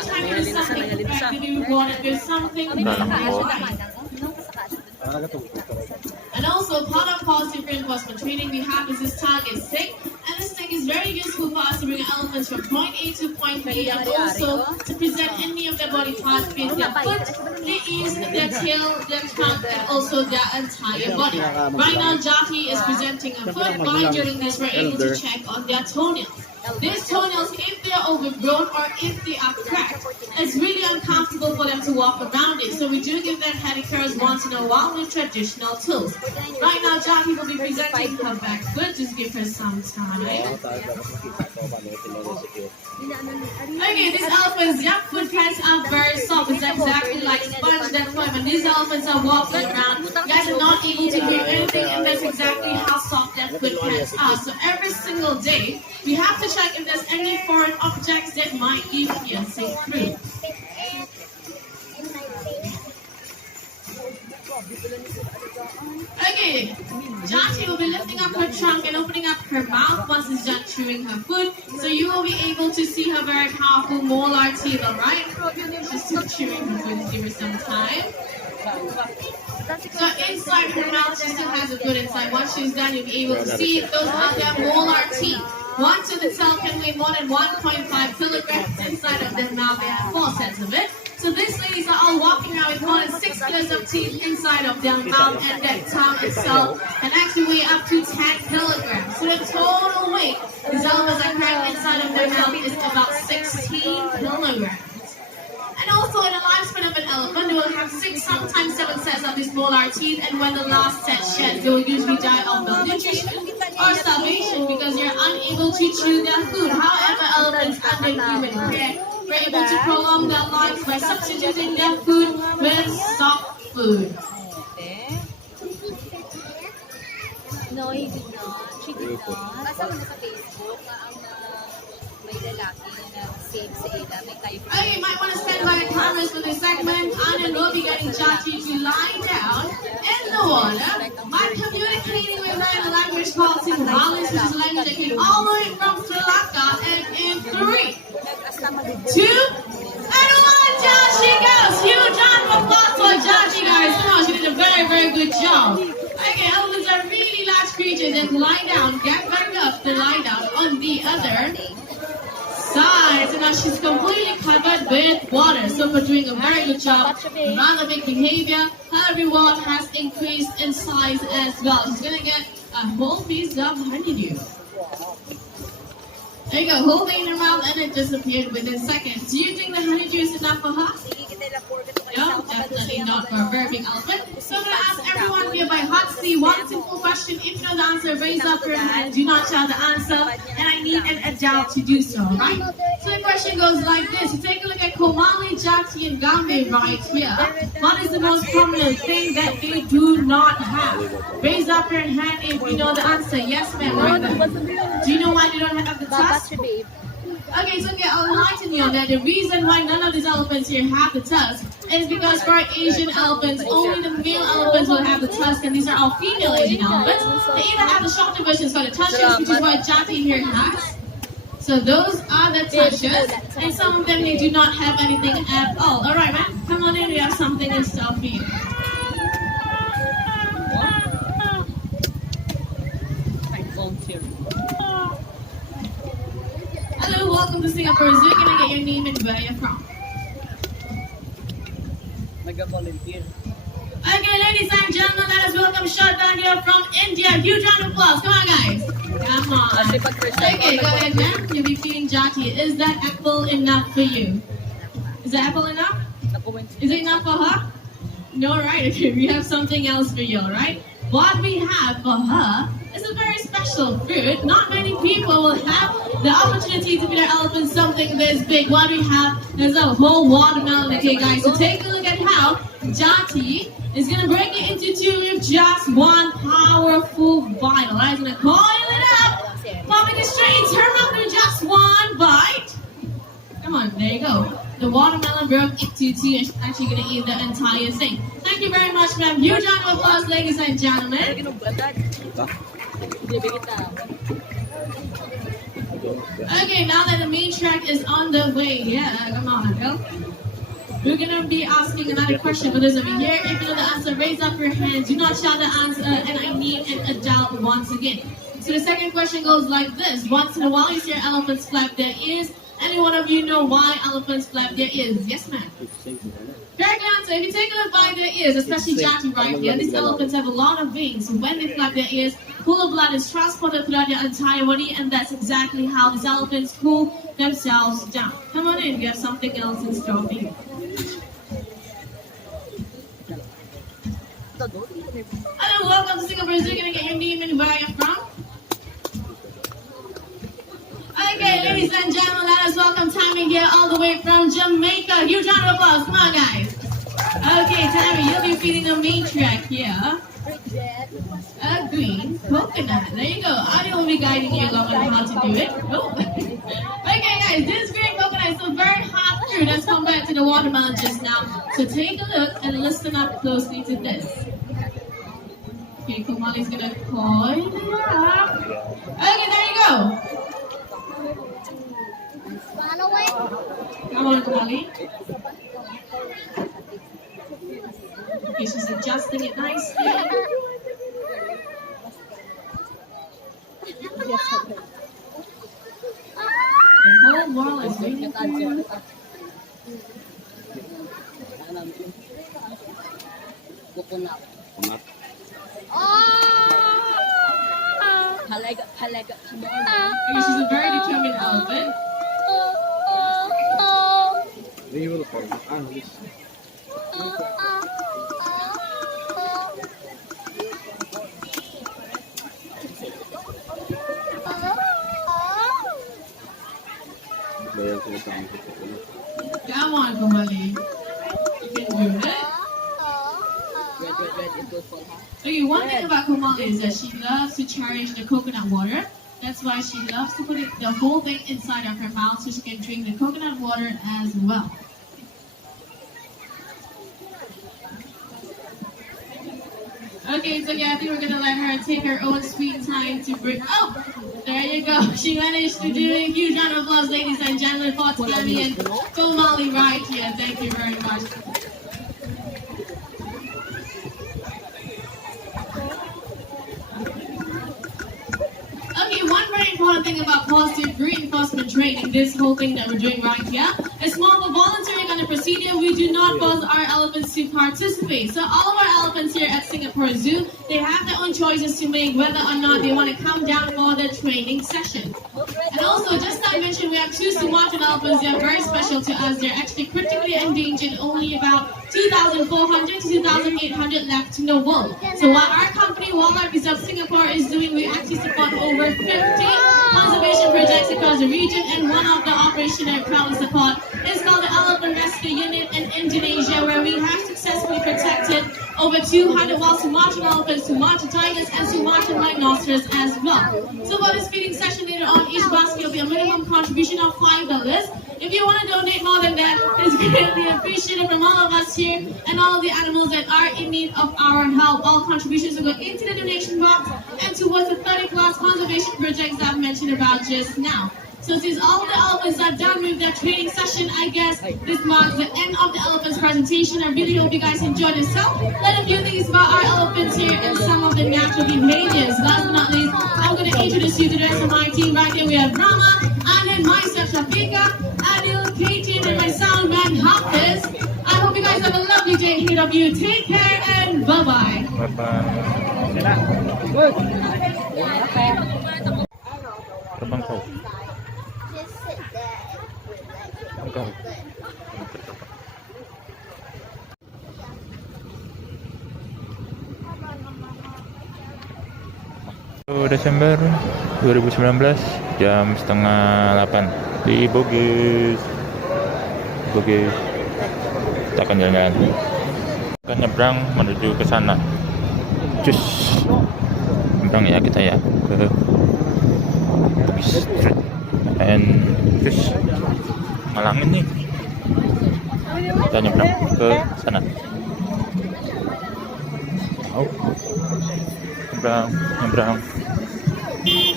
anytime there is something effective you want, if there's something and also part of positive reinforcement training we have is this target stick. And this stick is very useful for us to bring elephants from point A to point B and also to present any of their body parts, be it their foot, their ears, their tail, their trunk, and also their entire body. Right now, Jati is presenting a foot, but during this we're able to check on their toenails. These toenails, if they are overgrown or if they are cracked, it's really uncomfortable for them to walk around it. So we do give them pedicures once in a while with traditional tools. Right now, Jackie will be presenting her back foot. Just give her some time. Okay, these elephants' young foot pads are very soft. It's exactly like sponge. That's why when these elephants are walking around, you guys are not able to hear anything, and that's exactly how soft their foot pads are. So every single day, we have to check if there's any foreign objects that might be piercing through. Okay, Jati will be lifting up her trunk and opening up her mouth once it's done chewing her food. So you will be able to see her very powerful molar teeth, alright? She's still chewing her food, give her some time. So inside her mouth, she still has a food inside. Once she's done, you'll be able to see those are their molar teeth. One tooth itself can weigh more than 1.5 kilograms. Inside of their mouth, they have 4 sets of it. So these ladies are all walking around with more than 6 kilos of teeth inside of their mouth, and their tongue itself can actually weigh up to 10 kilograms. So the total weight these elephants are carrying inside of their mouth is about 16 kilograms. And also in the lifespan of an elephant, they will have 6, sometimes 7 sets of these molar teeth, and when the last set sheds, they will usually die of malnutrition or starvation because they are unable to chew their food. However, elephants under human care were able to prolong their lives by substituting their food with soft food. No, he did not. She did not. Basta mo na sa Facebook na ang may lalaki na same sa ila, may type. Okay, you might want to stand by your cameras for this segment. Anand will be getting Jati to lie down in the water by communicating with her in a language called Sinhalese, which is a language that came all the way from Sri Lanka. And in 3, 2, and 1, down she goes. Huge round of applause for Jati, guys. Come on, she did a very, very good job. Okay, elephants are really large creatures and lie down, get back up to lie down on the other side. So now she's completely covered with water. So we're doing a very good job. Rather big behavior. Her reward has increased in size as well. She's gonna get a whole piece of honeydew. There you go, holding in her mouth, and it disappeared within seconds. Do you think the honeydew is enough for her? No, definitely not for a very big elephant. So I'm going to ask everyone here by Hotzi one simple question. If you know the answer, raise up your hand. Do not shout the answer. And I need an adult to do so, right? So the question goes like this. You take a look at Komali, Jati, and Gambe right here. What is the most prominent thing that they do not have? Raise up your hand if you know the answer. Yes, ma'am, right there. Do you know why they don't have the tusk? Okay, so I'll enlighten you on that. The reason why none of these elephants here have the tusk is because for Asian elephants, only the male elephants will have the tusk, and these are all female Asian elephants. They either have the shorter versions for the tushes, which is what Jati here has. So those are the tushes, and some of them they do not have anything at all. All right, man, come on in. We have something in store for you. Hello, welcome to Singapore Zoo. Can I get your name and where you're from? Nag-volunteer. Okay, ladies and gentlemen, let us welcome Shardhan here from India. Huge round of applause. Come on, guys. Come on. Okay, go ahead, ma'am. You'll be feeding Jati. Is that apple enough for you? Is that apple enough? Is it enough for her? No, right. Okay, we have something else for you, all right? What we have for her is a very special fruit. Not many people will have the opportunity to feed their elephant something this big. What we have is a whole watermelon. Okay, guys, so take a look at how Jati is going to break it into 2 with just one powerful bite. Alright, he's going to coil it up, popping it straight into her mouth with just one bite. Come on, there you go. The watermelon broke into 2 and she's actually going to eat the entire thing. Thank you very much, ma'am. Huge round of applause, ladies and gentlemen. Okay, now that the main track is on the way, yeah, come on, girl. We're gonna be asking another question for those of you here. If you know the answer, raise up your hand. Do not shout the answer, and I need an adult once again. So the second question goes like this: once in a while, you see elephants flap their ears. Any one of you know why elephants flap their ears? Yes, ma'am. Correct answer. If you take a look by their ears, especially Jati right here, these elephants have a lot of veins. So when they flap their ears, full of blood is transported throughout their entire body, and that's exactly how these elephants cool themselves down. Come on in, we have something else in store for you. Hello, welcome to Singapore Zoo. Can I get your name and where you're from? Okay, ladies and gentlemen, let us welcome Tammy here all the way from Jamaica. Huge round of applause. Come on, guys. Okay, Tammy, you'll be feeding the main track here. A green coconut. There you go. I will be guiding you along on how to do it. Oh. Okay, guys, this green coconut is a very hot fruit as compared to the watermelon just now. So take a look and listen up closely to this. Okay, Kumali's gonna coil it up. Okay, there you go. Come on, Kumali. Okay, she's adjusting it nicely. The whole world is waiting for you. Okay, she's a very determined elephant. Come on, Kumali. You can do it. Okay, one thing about Kumali is that she loves to cherish the coconut water. That's why she loves to put the whole thing inside of her mouth so she can drink the coconut water as well. Okay, so yeah, I think we're gonna let her take her own sweet time to bring. Oh, there you go. She managed to do a huge round of applause, ladies and gentlemen, for Tammy and Kumali right here. Thank you very much. Okay, one very important thing about positive reinforcement training, this whole thing that we're doing right here, is more of a voluntary kind of procedure. We do not force our elephants to participate. So all of our elephants here at Singapore Zoo, they have their own choices to make whether or not they want to come down for the training session. And also, just like I mentioned, we have two Sumatran elephants. They are very special to us. They're actually critically endangered, only about 2,400 to 2,800 left in the world. So what our company, Wildlife Reserve Singapore, is doing, we actually support over 50 conservation projects across the region, and one of the operations I proudly support is called the Elephant Rescue Unit in Indonesia, where we have successfully protected over 200 wild Sumatran elephants, Sumatran tigers, and Sumatran rhinoceros as well. So for this feeding session later on, each basket will be a minimum contribution of $5. If you want to donate more than that, it's greatly appreciated from all of us here and all the animals that are in need of our help. All contributions will go into the donation box and towards the 30+ conservation projects that I've mentioned about just now. So since all the elephants are done with their training session, I guess this marks the end of the elephants presentation. I really hope you guys enjoyed yourself. Let a few things about our elephants here and some of the natural behaviors. Last but not least, I'm going to introduce you to the rest of my team. Right here we have Rama, and then myself, Shafika, Adil, Katie, and my sound man, Hafiz. I hope you guys have a lovely day ahead of you. Take care and bye-bye. Bye-bye. Terbang kau. Engkau. Desember 2019 jam 7:30 di Bugis. Kita akan jalan-jalan, akan nyebrang menuju ke sana. Cus nyebrang ya kita ya ke Bugis Street and cus ngalangin nih, kita nyebrang ke sana. Nyebrang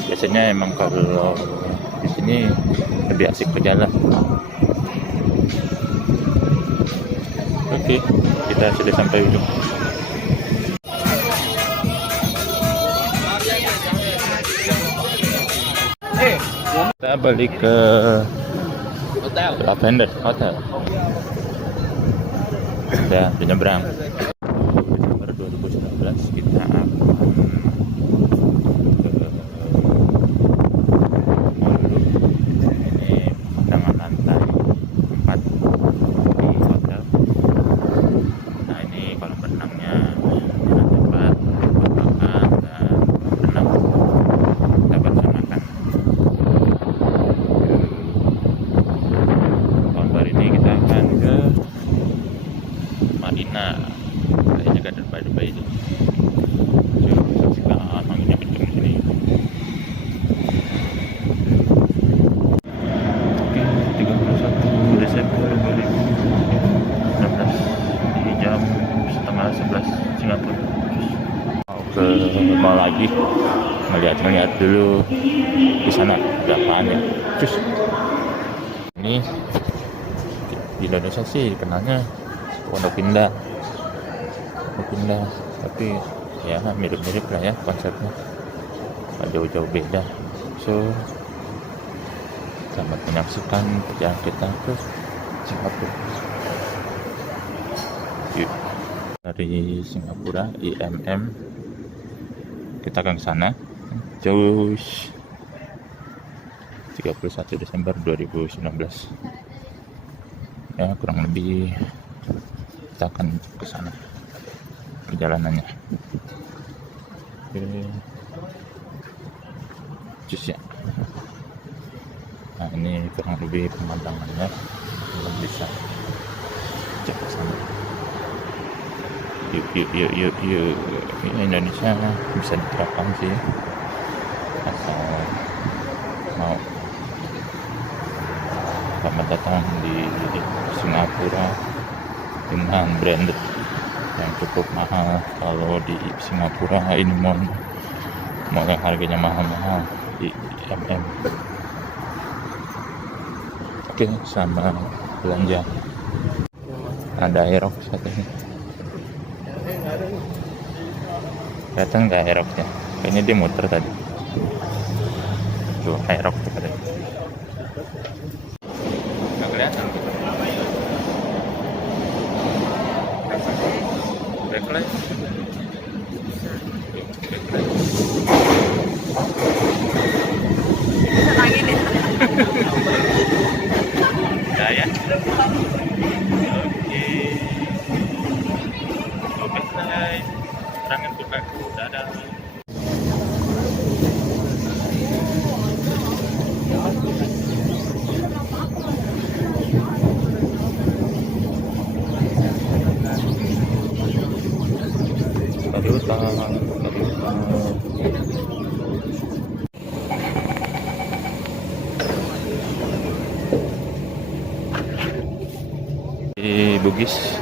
biasanya emang kalau di sini sini lebih asik berjalan. Oke, kita sudah sampai ujung. Kita balik ke Lavender Hotel. Udah nyebrang. Desember 2019 kita akan ke mall dulu. Ini pemandangan lantai 4 di hotel. Nah, ini kolam renangnya, tempat makan dan renang. Kita bisa makan. Tahun ini kita akan ke Madinah. Kayaknya gak derbay-derbay ini. Coba saksikan anginnya kenceng di sini. Oke, 31 Desember 2019 di jam setengah 11 Singapura. Mau ke mall lagi, ngeliat dulu di sana ada apaan ya. Cus. Ini di Indonesia sih kenalnya Pondok Indah, tapi ya mirip-mirip lah ya konsepnya, nggak jauh-jauh beda. So, selamat menyaksikan perjalanan kita ke Singapura. Yuk. Dari Singapura IMM kita akan ke sana. Josh, 31 Desember 2019. Ya, kurang lebih kita akan ke sana perjalanannya. Oke, cus ya. Nah, ini kurang lebih pemandangannya, belum bisa cek ke sana. Yuk. Ini Indonesia bisa diterapkan sih, asal mau. Selamat datang di Singapura dengan branded yang cukup mahal. Kalau di Singapura ini mau yang harganya mahal-mahal di IMM. Oke, sama belanja. Ada Aerox katanya. Kelihatan nggak Aeroxnya? Kayaknya dia muter tadi. Tuh Aerox tuh katanya. Nggak kelihatan. Backlight. Angin ya. Ya. Oke, backlight. Terangin tuh kan. Dadah. Di Bugis,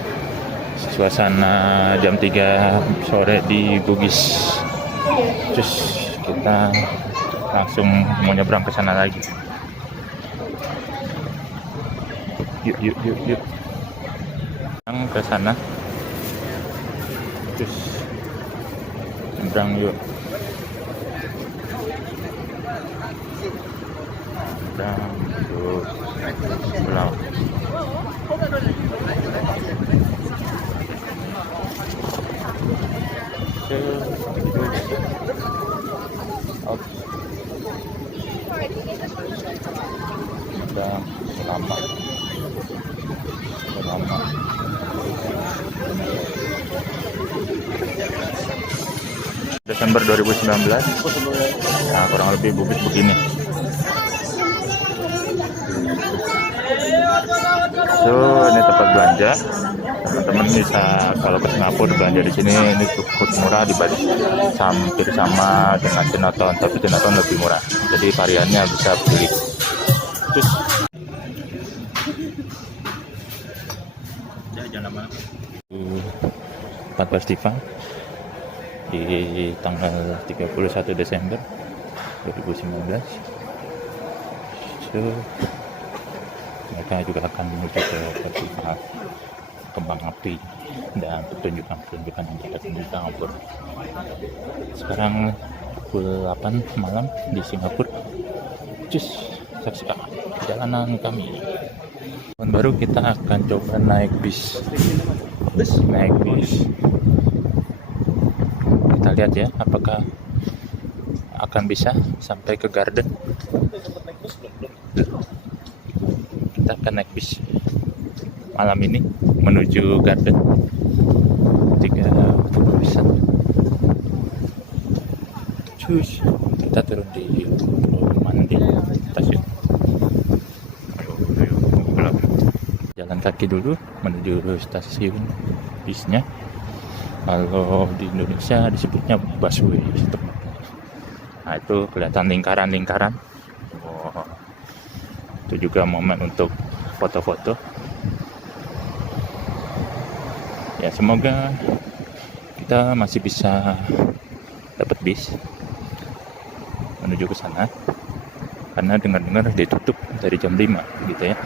suasana jam 3 sore di Bugis. Terus kita langsung mau nyebrang ke sana lagi. Yuk. Yang ke sana. Terus nyebrang yuk. Nyebrang yuk. Pulau. Udah lama. Desember 2019. Nah, kurang lebih Bugis begini. So, ini tempat belanja. Teman-teman bisa kalau ke Singapura belanja di sini ini cukup murah dibanding hampir sama dengan Chinatown, tapi Chinatown lebih murah. Jadi variannya bisa pilih. Terus jangan lama. 4 festival di tanggal 31 Desember 2019. itu mereka juga akan menuju ke festival kembang api dan pertunjukan yang ada di Singapura. Sekarang pukul 8 malam di Singapura. Cus, saksikan perjalanan kami. Tahun baru kita akan coba naik bis. Kita lihat ya, apakah akan bisa sampai ke Garden. Kita akan naik bis malam ini menuju Garden 31. Cus, kita turun di Mandi stasiun. Ayo, jalan kaki dulu menuju stasiun bisnya. Kalau di Indonesia disebutnya busway. Nah, itu kelihatan lingkaran-lingkaran. Oh, itu juga momen untuk foto-foto. Ya, semoga kita masih bisa dapat bis menuju ke sana, karena dengar-dengar ditutup dari jam 5 gitu ya,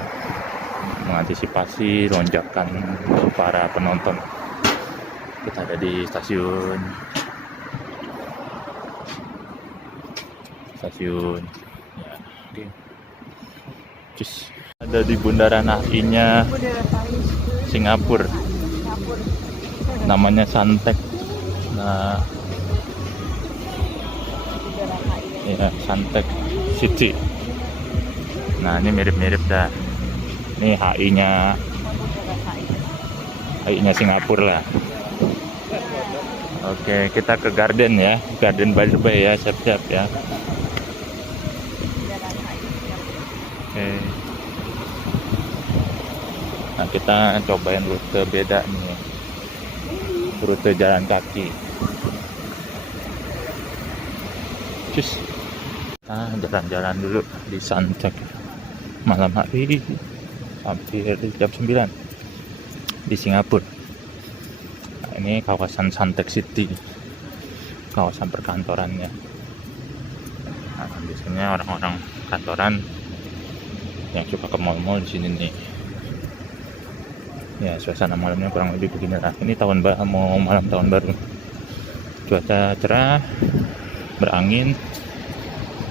mengantisipasi lonjakan para penonton. Kita ada di stasiun ya, oke. Cus, ada di bundaran HI-nya Singapura, namanya Suntec. Nah, ya, Suntec City. Nah, ini mirip-mirip dah. Ini HI-nya Singapura lah. Oke, kita ke Garden ya, Garden by the Bay ya, siap-siap ya. Oke. Nah, kita cobain rute beda nih, rute jalan kaki. Cus, jalan-jalan dulu di Suntec malam hari, hampir jam 9 di Singapura. Nah, ini kawasan Suntec City, kawasan perkantorannya. Nah, biasanya orang-orang kantoran yang suka ke mall-mall di sini nih. Ya, suasana malamnya kurang lebih beginilah. Ini mau malam tahun baru. Cuaca cerah, berangin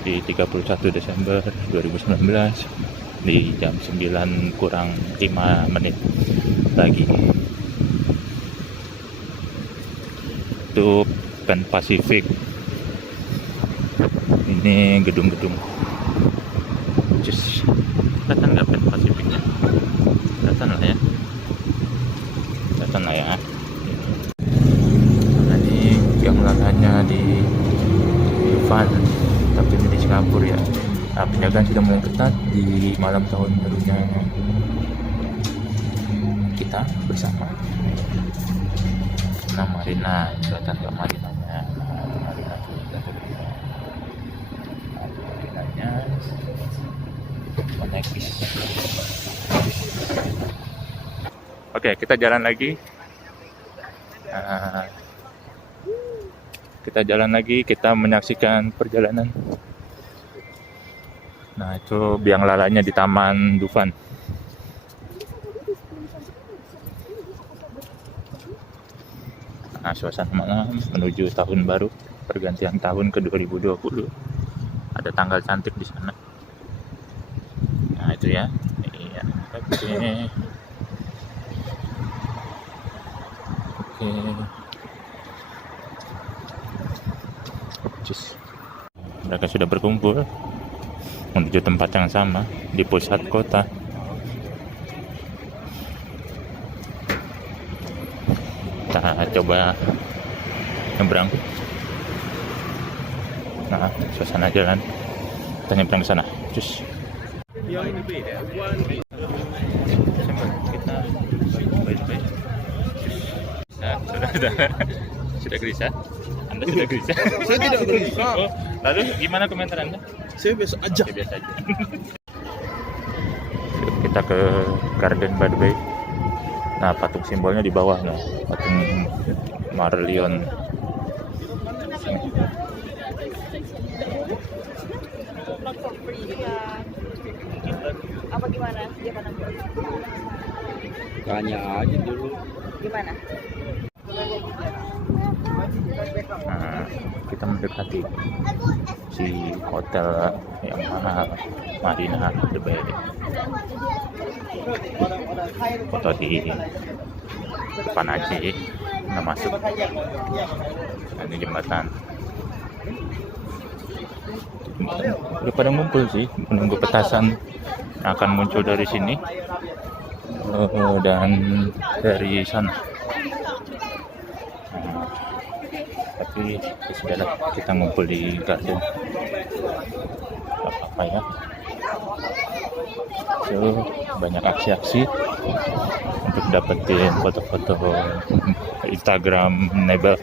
di 31 Desember 2019 di jam 9 kurang 5 menit lagi. Itu Pan Pacific. Ini gedung-gedung. Just kelihatan nggak Pan Pacificnya? Kelihatan lah ya. Nah, ini yang hanya di Van, tapi ini di Singapura ya. Nah, penjagaan sudah mulai ketat di malam tahun barunya kita bersama. Nah, Marina, kelihatan nggak Marinanya? Marinanya naik bis. Oke, kita jalan lagi. Kita menyaksikan perjalanan. Nah, itu biang lalanya di Taman Dufan. Nah, suasana malam menuju tahun baru, pergantian tahun ke 2020. Ada tanggal cantik di sana. Nah, itu ya. Iya. Oke. Cus. Mereka sudah berkumpul menuju tempat yang sama di pusat kota. Kita coba nyebrang. Nah, suasana jalan. Kita nyebrang ke sana. Cus. Kita baik-baik. Sudah gelisah? Anda sudah gelisah? Saya tidak gelisah. Oh, lalu gimana komentar Anda? Saya biasa aja. Oke, biasa aja. Kita ke Garden by the Bay. Nah, patung simbolnya di bawah lah, patung Marlion. Gimana? Dia mana? Tanya aja dulu. Gimana? Nah, kita mendekati si hotel yang mahal, Marina The Bay. Foto di depan aja, nggak masuk. Ini jembatan. Udah pada ngumpul sih, menunggu petasan yang akan muncul dari sini dan dari sana. Nah, tapi sudahlah, kita ngumpul di garden. Apa ya? So, banyak aksi-aksi untuk dapetin foto-foto Instagram Nebel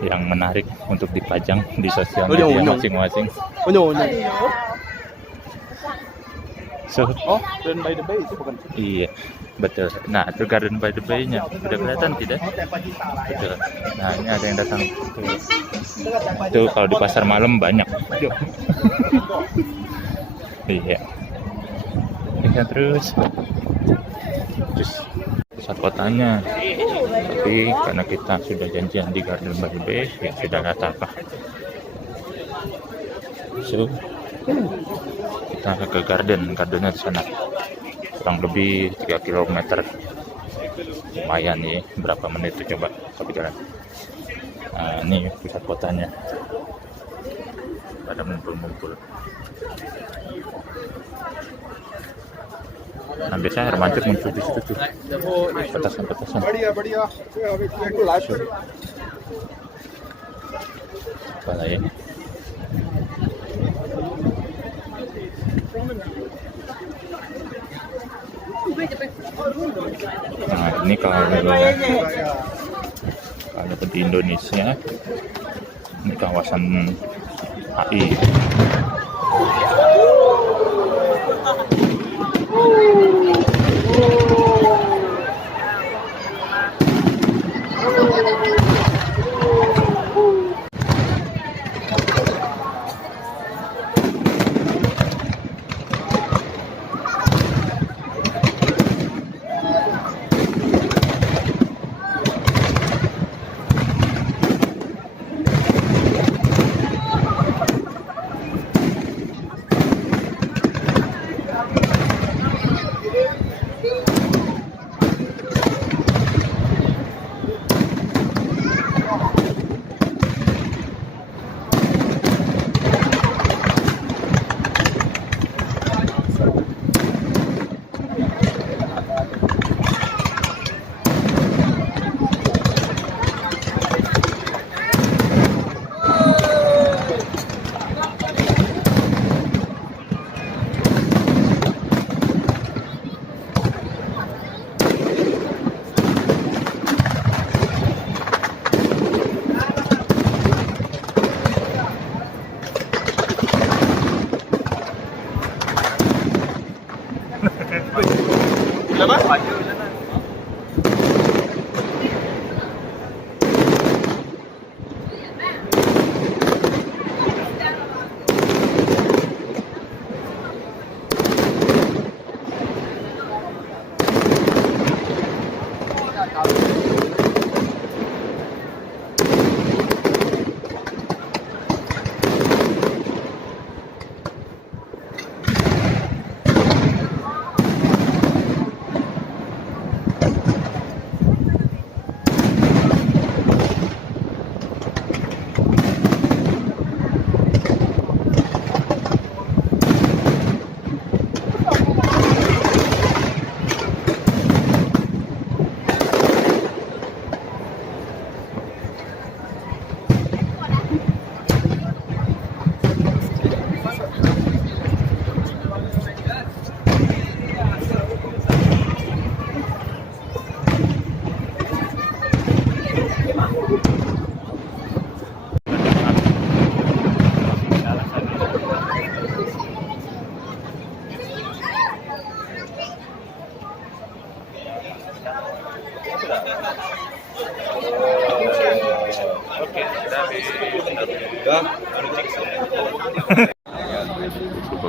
yang menarik untuk dipajang di sosial media masing-masing. So, Garden by the Bay itu bukan? iya, betul. Nah, itu Garden by the Bay-nya. Udah kelihatan tidak? Betul. Nah, ini ada yang datang. Tuh, kalau di pasar malam banyak. Iya. Lihat terus pusat kotanya. Tapi karena kita sudah janjian di Garden by the Bay, ya sudah nggak apa. So, kita ke gardennya di sana, kurang lebih 3 km. Lumayan ya, berapa menit tuh coba kalau jalan. Nah, ini pusat kotanya, pada ngumpul-ngumpul. Nah, biasanya air mancur muncul di situ tuh, petasan-petasan. Apa lah ya? Nah, ini kalau di Indonesia, ini kawasan HI.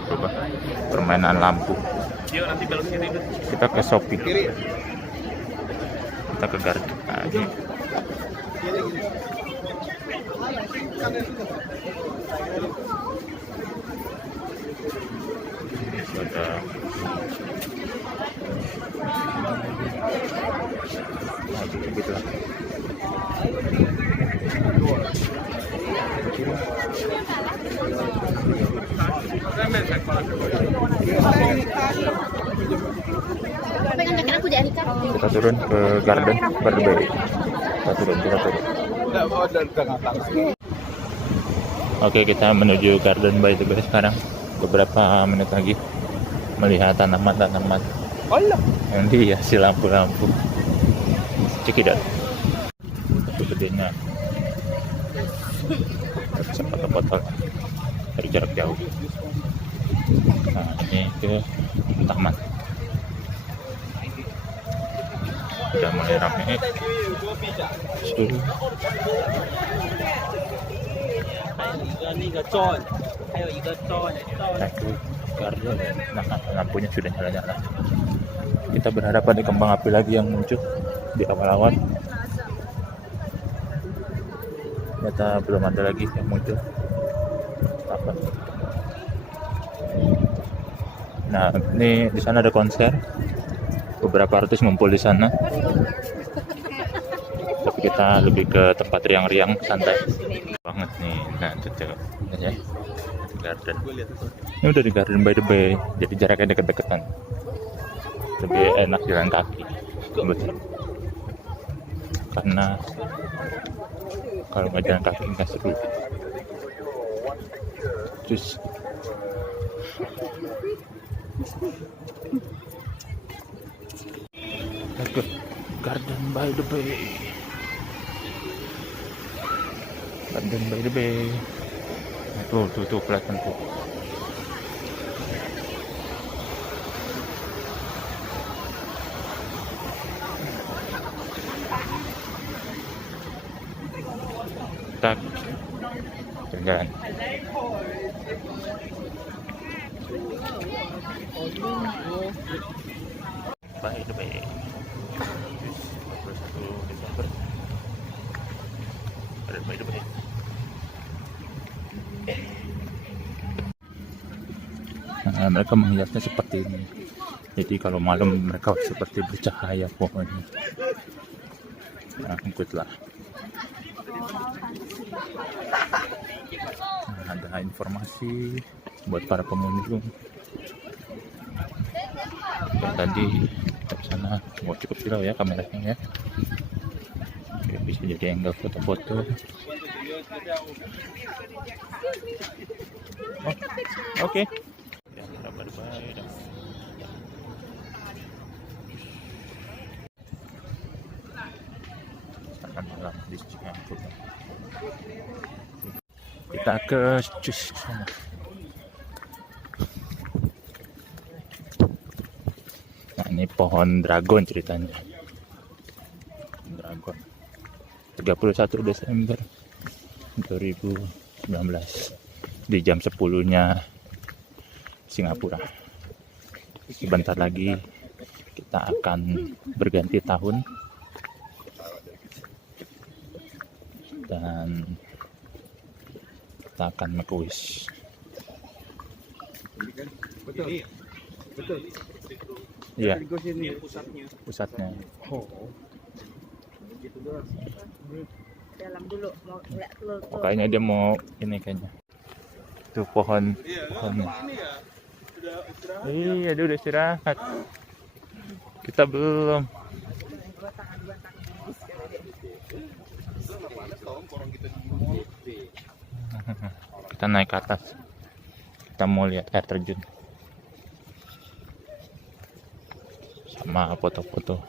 Coba permainan lampu. Iya, nanti belok kiri. Kita ke Shopee. Kita ke Garden. Nah, ini. Ada gitu lah. Kita turun ke Garden Bay. Kita turun. Oke, kita menuju Garden by the Bay sekarang. Beberapa menit lagi melihat tanaman-tanaman yang dihiasi lampu-lampu. Cekidot. Itu gedenya. Sempat foto dari jarak jauh. Nah, ini ke taman. Udah mulai rame. Nah, lampunya sudah nyala-nyala. Kita berharap ada kembang api lagi yang muncul di awal-awal. Ternyata belum ada lagi yang muncul. Apa? Nah, ini di sana ada konser. Beberapa artis ngumpul di sana. Tapi kita lebih ke tempat riang-riang, santai banget nih. Nah, cocok ya. Garden. Ini udah di Garden by the Bay, jadi jaraknya deket-deketan. Lebih enak jalan kaki. Betul. Karena kalau nggak jalan kaki nggak seru. Terus ke Garden by the Bay. Garden by the Bay. Nah, tuh kelihatan tuh. Tak jalan. By the Bay. 21 Desember. Garden by the Bay. Nah, mereka menghiasnya seperti ini. Jadi kalau malam mereka seperti bercahaya pohonnya. Nah, ikutlah. Nah, ada informasi buat para pengunjung. Ya, tadi di sana cukup jauh ya kameranya ya. Oke, bisa jadi angle foto-foto. Oke. Malam di Singapura. Kita ke sana. Nah, ini pohon dragon ceritanya. Dragon. 31 Desember 2019 di jam 10-nya Singapura. Sebentar lagi kita akan berganti tahun dan kita akan nge-quiz. Betul. Iya. Pusatnya. Dalam dulu mau lihat telur. Kayaknya dia mau ini kayaknya. Tuh pohonnya. Iya, dia udah istirahat. Kita belum. Kita naik ke atas. Kita mau lihat air terjun. Sama foto-foto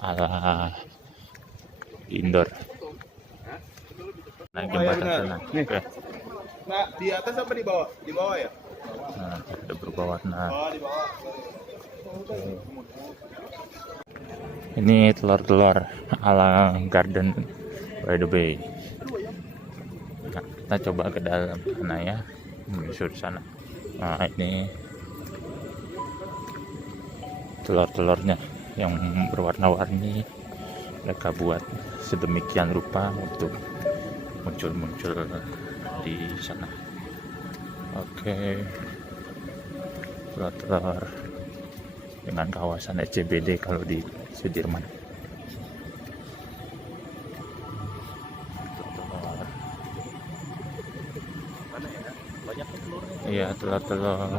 ala indoor. Naik jembatan sana. Oke. Nah, di atas apa di bawah? Di bawah ya? Nah, ada berubah warna. Oh, di bawah. Ini telur-telur ala Garden by the Bay. Nah, kita coba ke dalam sana ya, menyusur sana. Nah, ini telur-telurnya yang berwarna-warni mereka buat sedemikian rupa untuk muncul-muncul di sana. Oke, telur-telur dengan kawasan SCBD kalau di Sudirman. Telur. Iya, telur-telur.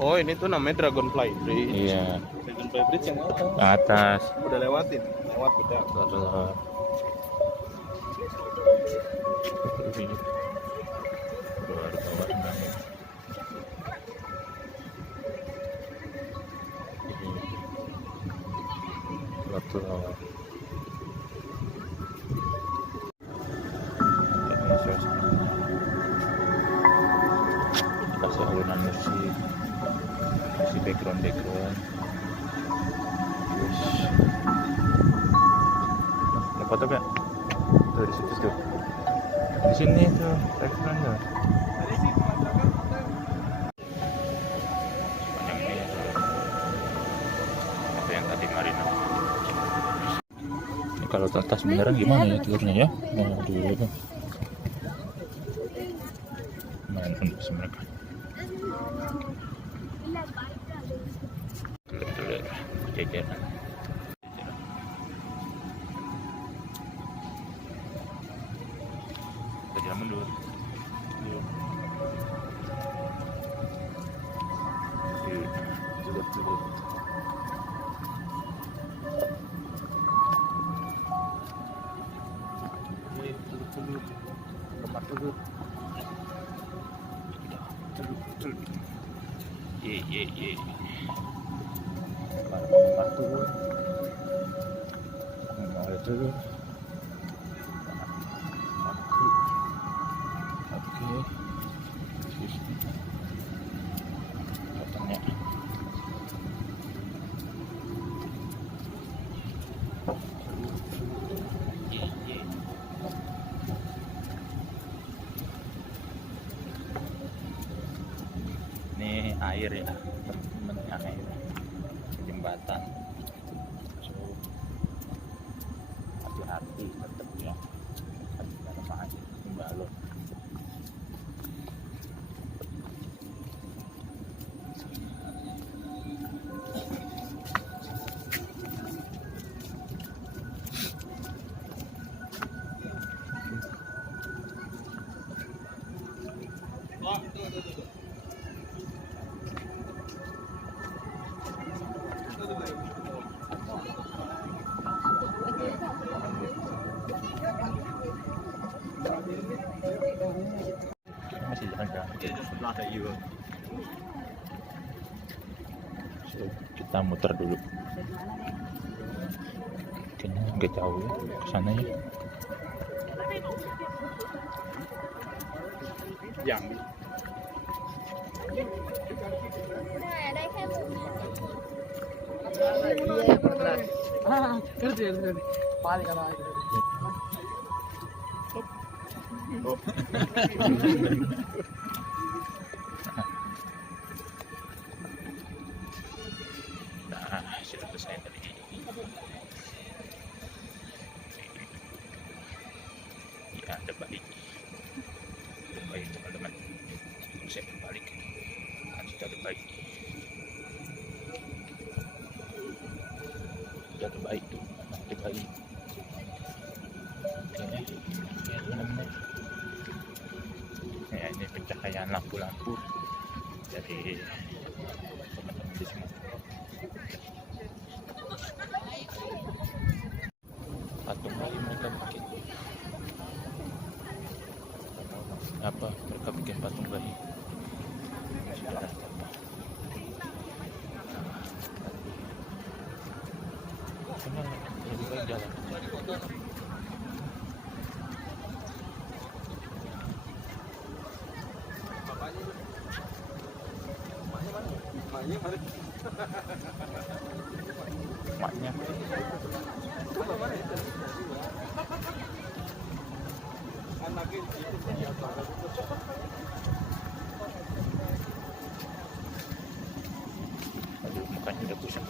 Oh, ini tuh namanya Dragonfly Bridge. Iya, Dragonfly Bridge yang atas. atas Udah lewatin, lewat udah. telur-telur. Berwarna-warni. Telur-telur. Ini suasana. Kasih alunan musik, kasih background. Terus ada foto gak? Tuh di situ tuh. Di sini tuh background tuh. Sepanjang ini apa yang tadi Marina. Ini kalau tetas beneran gimana ya telurnya ya? Aduh. Main untuk mereka. Telur jajaran. Kita mundur. Yuk. Telur. Telur. Tempat telur. Telur. Ye. Telur. Telur. Oke. Potongnya. Ini air ya, temen-temennya air, jembatan. So, hati-hati tetap ya, ada air, balon. Masih jalan-jalan Sebelah ada you. so, kita muter dulu kayaknya nggak jauh ya ke sana ya. Yang ได้แค่มุมนี้ Nah, sudah selesai tadi. Ya, ada balik. Ada balik teman-teman. Saya berbalik. Kan sudah ada balik. Sudah ada balik tuh. Ada balik. Oke, ya teman-teman. Ya, ini pencahayaan lampu-lampu dari teman-teman di sini. Patung bayi mereka bikin apa? Mereka bikin patung bayi. Sejarah apa? Sana lebih baik jalan. Maknya Makanya udah pusing.